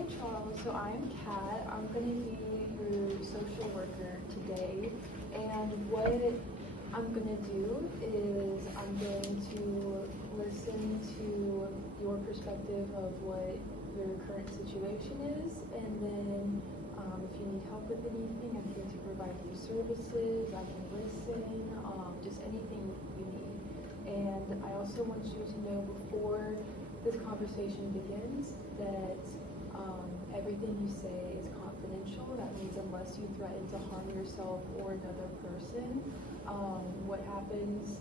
Hi Charles, so I'm Kat. I'm going to be your social worker today. And what I'm going to do is I'm going to listen to your perspective of what your current situation is. And then if you need help with anything, I'm going to provide you services. I can listen, just anything you need. And I also want you to know before this conversation begins that everything you say is confidential. That means unless you threaten to harm yourself or another person, what happens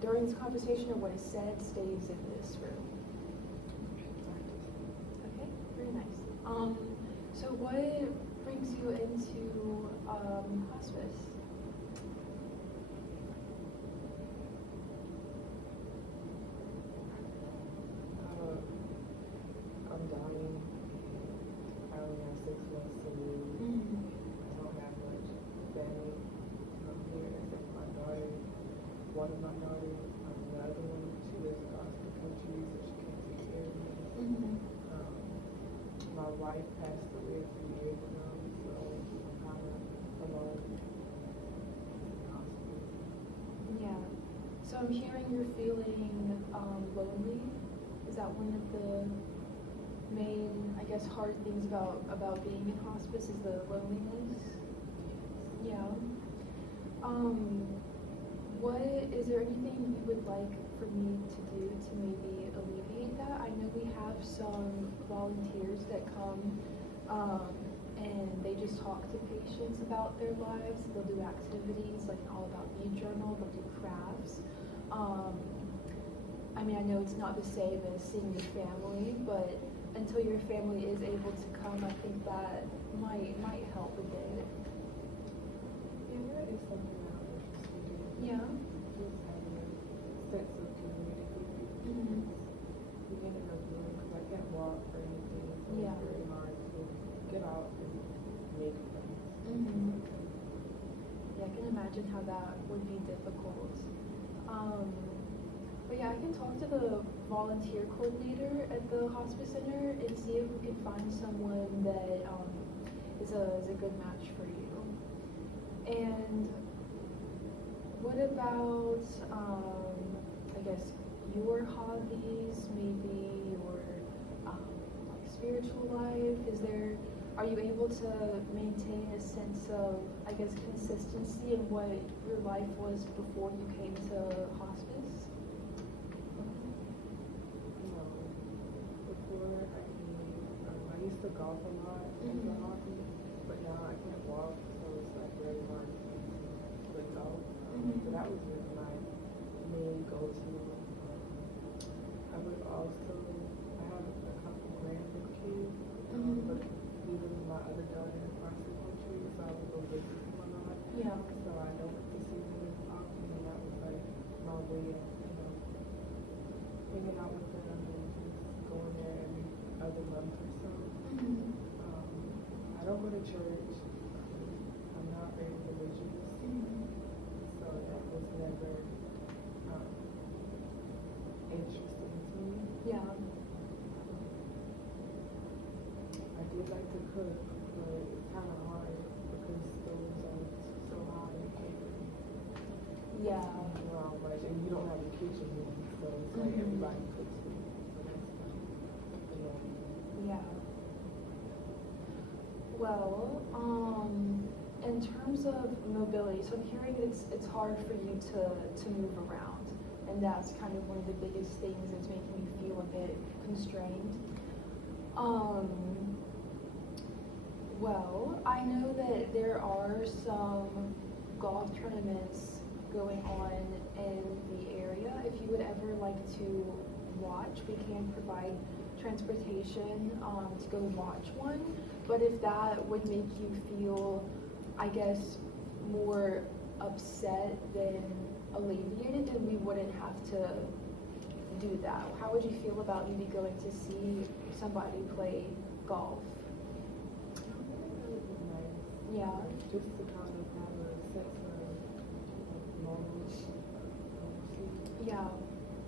during this conversation or what is said stays in this room. Okay, very nice. So what brings you into hospice? I'm dying. I only have 6 months to live. I don't have much family here except my daughter. One of my daughters, the other one, she lives across the country, so she can't take care of me. My wife passed away a few years ago, so I'm kind of alone in hospital. Yeah. So I'm hearing you're feeling lonely. Is that one of the main, I guess, hard things about being in hospice is the loneliness? Yeah. Is there anything you would like for me to do to maybe alleviate that? I know we have some volunteers that come and they just talk to patients about their lives. They'll do activities like an All About Me journal. They'll do crafts. I mean, I know it's not the same as seeing your family, but until your family is able to come, I think that might help a bit. Yeah, that is something I'm interested in. Yeah. Just having a sense of community with people. Beginning of doing, because I can't walk or anything, so Yeah. it's very hard to get out and make friends. Yeah, I can imagine how that would be difficult. But yeah, I can talk to the volunteer coordinator at the hospice center and see if we can find someone that is a good match for you. And what about, I guess, your hobbies, maybe your like spiritual life? Are you able to maintain a sense of, I guess, consistency in what your life was before you came to hospice? No. Before I used to golf a lot as a hobby, but now I can't walk, so it's like very hard to golf. So that was really my main go-to. I would also, I have a couple grandkids, but we live with my other daughter across the country, so I would go visit them a lot. Yeah. So I don't get to see them as often, and that was like my way of, hanging out with them and just going there every other month or so. I don't go to church. I'm not very religious, so that was never interesting to me. Yeah. I did like to cook, but it's kind of hard because stoves are so high and can't really Yeah. move around much, and you don't have a kitchen here, so it's like everybody cooks for you. So that's kind of annoying. Yeah. Well, in terms of mobility, so I'm hearing it's hard for you to move around, and that's kind of one of the biggest things that's making you feel a bit constrained. Well, I know that there are some golf tournaments going on in the area. If you would ever like to watch, we can provide transportation to go watch one. But if that would make you feel, I guess, more upset than alleviated, then we wouldn't have to do that. How would you feel about maybe going to see somebody play golf? That would be nice. Yeah. Just to kind of have a sense of normalcy. Yeah.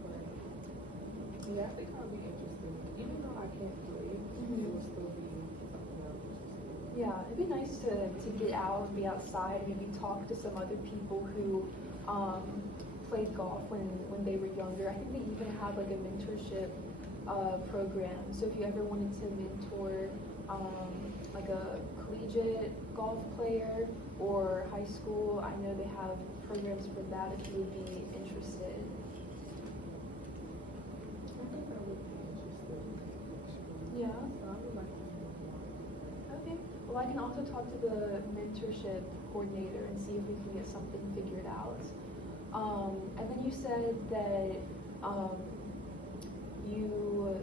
But yeah, I think I'll be interested. Even though I can't play, Yeah, it'd be nice to get out and be outside and maybe talk to some other people who played golf when they were younger. I think they even have like a mentorship program. So if you ever wanted to mentor like a collegiate golf player or high school, I know they have programs for that if you would be interested. I think I would be interested, actually. Yeah. So I would like to know more. Okay. Well, I can also talk to the mentorship coordinator and see if we can get something figured out. And then you said that you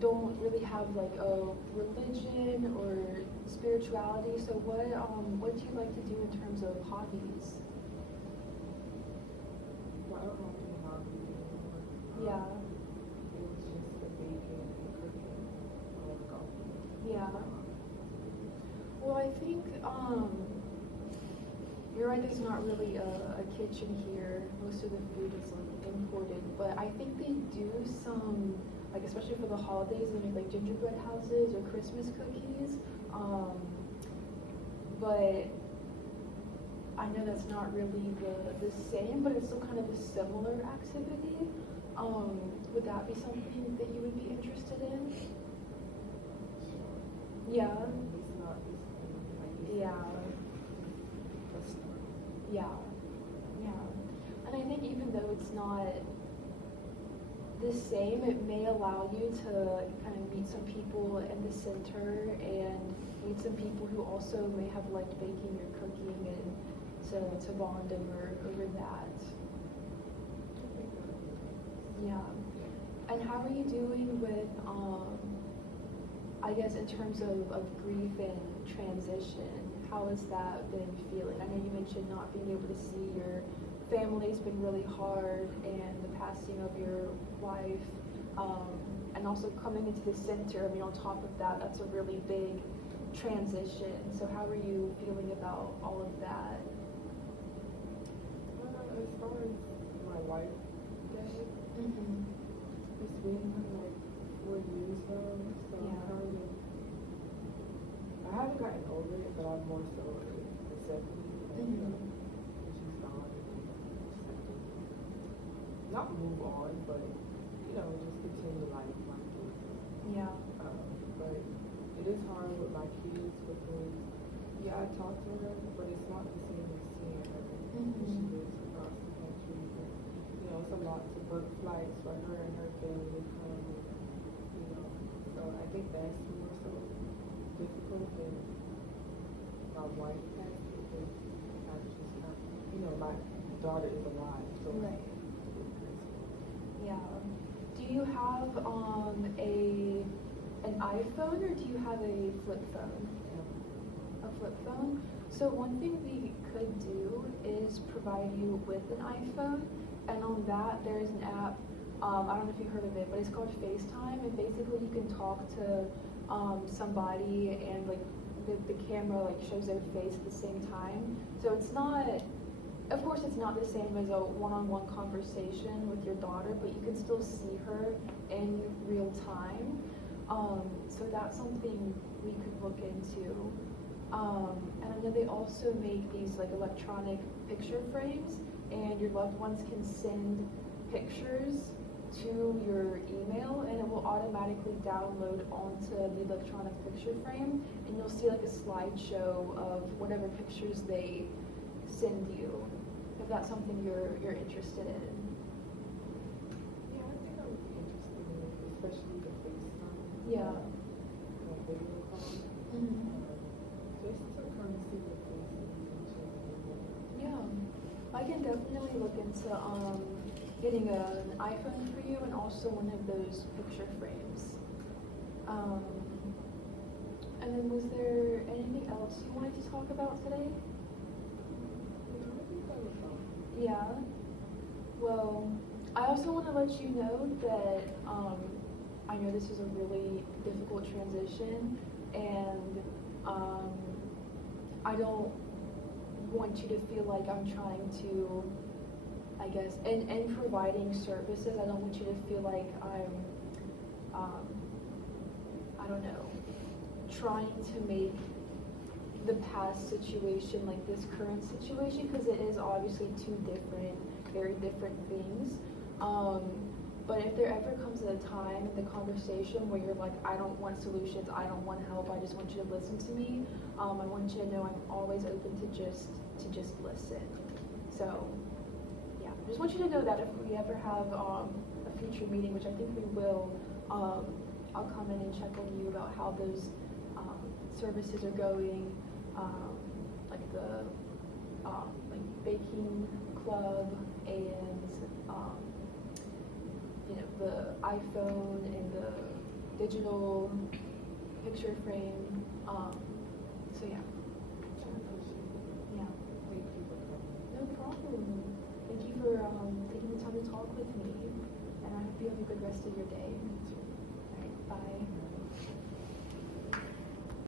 don't really have like a religion or spirituality. So what do you like to do in terms of hobbies? Well, I don't have any hobbies anymore. Yeah. It was just the baking and cooking and golfing. Yeah. Well, I think you're right. There's not really a kitchen here. Most of the food is like imported, but I think they do some, like especially for the holidays, they make like gingerbread houses or Christmas cookies. But I know that's not really the same, but it's still kind of a similar activity. Would that be something that you would be interested in? Sure. Yeah. It's not the same. Like it's Yeah. a start. Yeah. Yeah. And I think even though it's not the same, it may allow you to kind of meet some people in the center and meet some people who also may have liked baking or cooking and to bond over that. I think that would be nice. Yeah. And how are you doing with, I guess in terms of grief and transition, how has that been feeling? I know you mentioned not being able to see your family's been really hard and the passing of your wife, and also coming into the center, I mean on top of that, that's a really big transition. So how are you feeling about all of that? As far as my wife goes, Mm-hmm. it's been like 4 years now, so Yeah. I haven't gotten over it, but I'm more so accepting it. Mhm. She's gone. Accepting. Not move on, but just continue life like it. Yeah. But it is hard with my kids because I talk to her, but it's not the same as seeing her. Mhm. She lives across the country, and it's a lot to book flights for her and her family to come. So I think that's more so difficult than my wife has because I just not, my daughter is alive, so Right. it's graceful. Yeah. Do you have an iPhone or do you have a flip phone? A flip phone? So one thing we could do is provide you with an iPhone, and on that there is an app. I don't know if you've heard of it, but it's called FaceTime, and basically you can talk to somebody, and like the camera like shows their face at the same time. So it's not. Of course, it's not the same as a one-on-one conversation with your daughter, but you can still see her in real time. So that's something we could look into. And I know they also make these like electronic picture frames, and your loved ones can send pictures to your email, and it will automatically download onto the electronic picture frame, and you'll see like a slideshow of whatever pictures they send you, if that's something you're interested in. Yeah, I think I would be interested in it, especially the FaceTime. Yeah. Like video call. Mhm. Just to kind of see the faces of each other. Yeah, I can definitely look into getting an iPhone for you and also one of those picture frames. And then was there anything else you wanted to talk about today? I think that was all. Yeah. Well, I also want to let you know that I know this is a really difficult transition, and I don't want you to feel like I'm trying to, I guess, in providing services, I don't want you to feel like I'm, I don't know, trying to make the past situation, like this current situation, because it is obviously two different, very different things. But if there ever comes a time in the conversation where you're like, I don't want solutions, I don't want help, I just want you to listen to me. I want you to know I'm always open to just listen. So, yeah, I just want you to know that if we ever have a future meeting, which I think we will, I'll come in and check on you about how those services are going, like the like baking club and you know, the iPhone and the digital picture frame. So yeah. Yeah. Thank you for coming. No problem. Thank you for taking the time to talk with me, and I hope you have a good rest of your day.